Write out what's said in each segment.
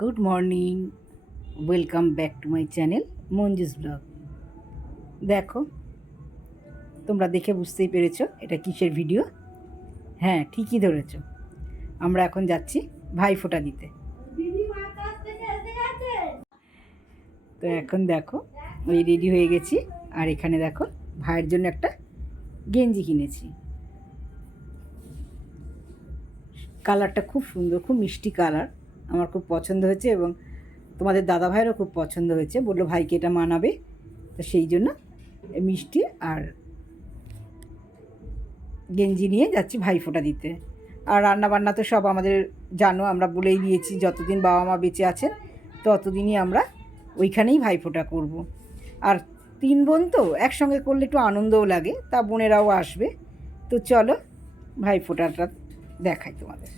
Good morning, welcome back to my channel Manju's blog. দেখো, তোমরা দেখে বুঝতেই পেরেছ এটা কিসের ভিডিও। হ্যাঁ ঠিকই ধরেছো। আমরা এখন যাচ্ছি ভাই ফোঁটা দিতে। তো এখন দেখো ওই রেডি হয়ে গেছি। আর এখানে দেখো, ভাইয়ের জন্য একটা গেঞ্জি কিনেছি। কালারটা খুব সুন্দর, খুব মিষ্টি কালার। আমার খুব পছন্দ হয়েছে এবং তোমাদের দাদা ভাইয়েরও খুব পছন্দ হয়েছে। বলল, ভাইকে এটা মানাবে। তো সেই জন্য মিষ্টি আর গেঞ্জি নিয়ে যাচ্ছি ভাই ফোঁটা দিতে। আর রান্না বান্না তো সব আমাদের জানো, আমরা বলেই দিয়েছি, যতদিন বাবা মা বেঁচে আছেন, ততদিনই আমরা ওইখানেই ভাই ফোঁটা করব। আর তিন বোন তো একসঙ্গে করলে একটু আনন্দও লাগে, তা বোনেরাও আসবে। তো চলো ভাই ফোঁটাটা দেখাই তোমাদের।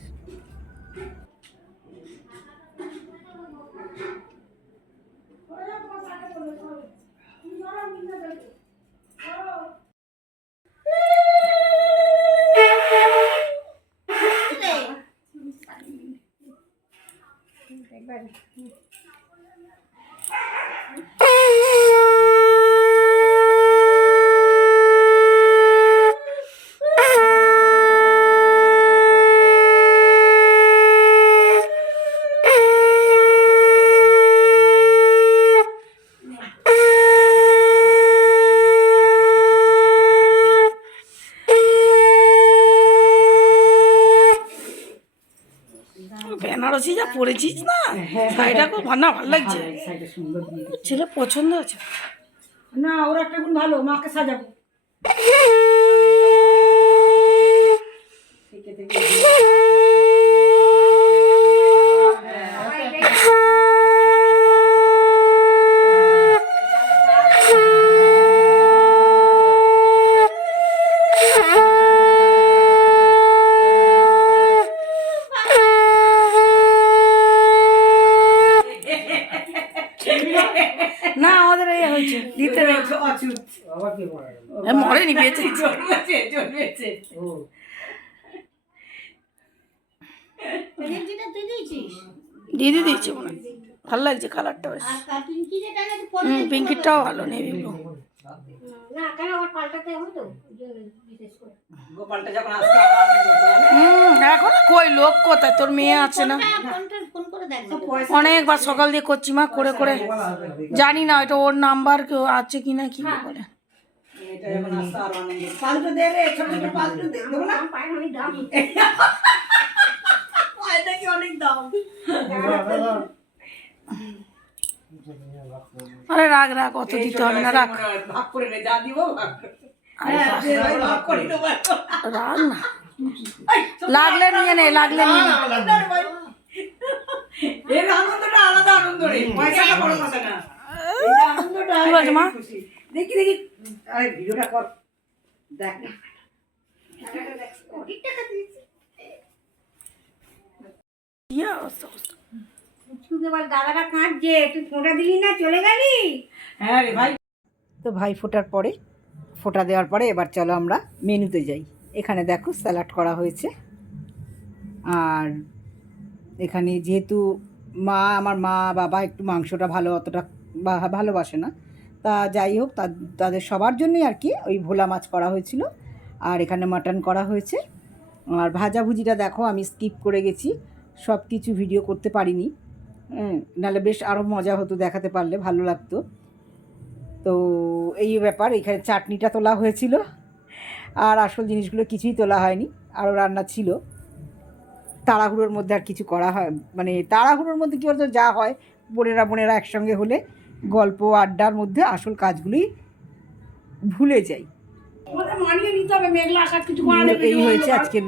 外边嗯。বেনারসি যা পড়েছিস না। শাড়িটা খুব ভালো না ভালো লাগছে? ছেলে পছন্দ আছে না ওর একটা গুণ ভালো মাকে সাজাবো। এই হয়েছে দিতে নেই অচুত মরেনি বেঁচে জন্মেছে জন্মেছে। দিদি দিয়েছে মনে ভালো লাগছে কালারটা বেশ। হুম পিঙ্কিটাও ভালো নেভি ব্লু। এখন কই লোক কোথায়? তোর মেয়ে আছে না। অনেকবার সকাল দিয়ে করছি মা করে করে। জানি না এটা ওর নাম্বার কেউ আছে কি না কি করে এটা যখন আসতে আরও আনন্দ পাল্টে দে রে ছোট ছোট পাল্টে দে দেবো না। পায়টা কি অনেক দাম। আরে রাগ রাগ অত দিতে হবে না রাখ ভাগ করে যা দিব ভাগ আরে হ্যাঁ, করে না। লাগলে নিয়ে নে লাগলে নিয়ে নে। এর আনন্দটা আলাদা আনন্দ রে। পয়সাটা বড় কথা না। আনন্দটা। দেখি দেখি। আরে ভিডিওটা কর। দেখ না। হ্যাঁ রে ভাই। তো ভাই ফোটার পরে ফোটা দেওয়ার পরে এবার চলো আমরা মেনুতে যাই। এখানে দেখো স্যালাড করা হয়েছে। আর এখানে যেহেতু মা আমার মা বাবা একটু মাংসটা ভালো অতটা ভালোবাসে না। তা যাই হোক তাদের সবার জন্যই আর কি ওই ভোলা মাছ করা হয়েছিল। আর এখানে মাটন করা হয়েছে। আর ভাজাভুজিটা দেখো আমি স্কিপ করে গেছি। সব কিছু ভিডিও করতে পারিনি। হুম, নাহলে বেশ আরও মজা হতো দেখাতে পারলে ভালো লাগতো। তো এই ব্যাপার এখানে চাটনিটা তোলা হয়েছিল। আর আসল জিনিসগুলো কিছুই তোলা হয়নি। আরও রান্না ছিল। তাড়াহুড়োর মধ্যে আর কিছু করা হয় মানে তাড়াহুড়োর মধ্যে কী বলতো যা হয় বোনেরা বোনেরা একসঙ্গে হলে গল্প আড্ডার মধ্যে আসল কাজগুলি ভুলে যাই। এই হয়েছে আজকের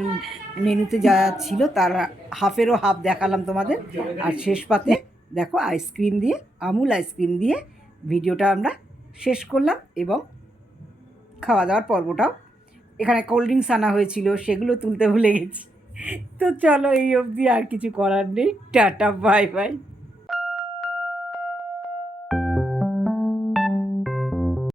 মেনুতে যা ছিল তার হাফেরও হাফ দেখালাম তোমাদের। আর শেষ পাতে দেখো আইসক্রিম দিয়ে আমুল আইসক্রিম দিয়ে ভিডিওটা আমরা শেষ করলাম এবং খাওয়া দাওয়ার পর্বটাও। এখানে কোল্ড ড্রিঙ্কস আনা হয়েছিল সেগুলো তুলতে ভুলে গেছি। তো চলো এই অবধি আর কিছু করার নেই। Tata bye bye.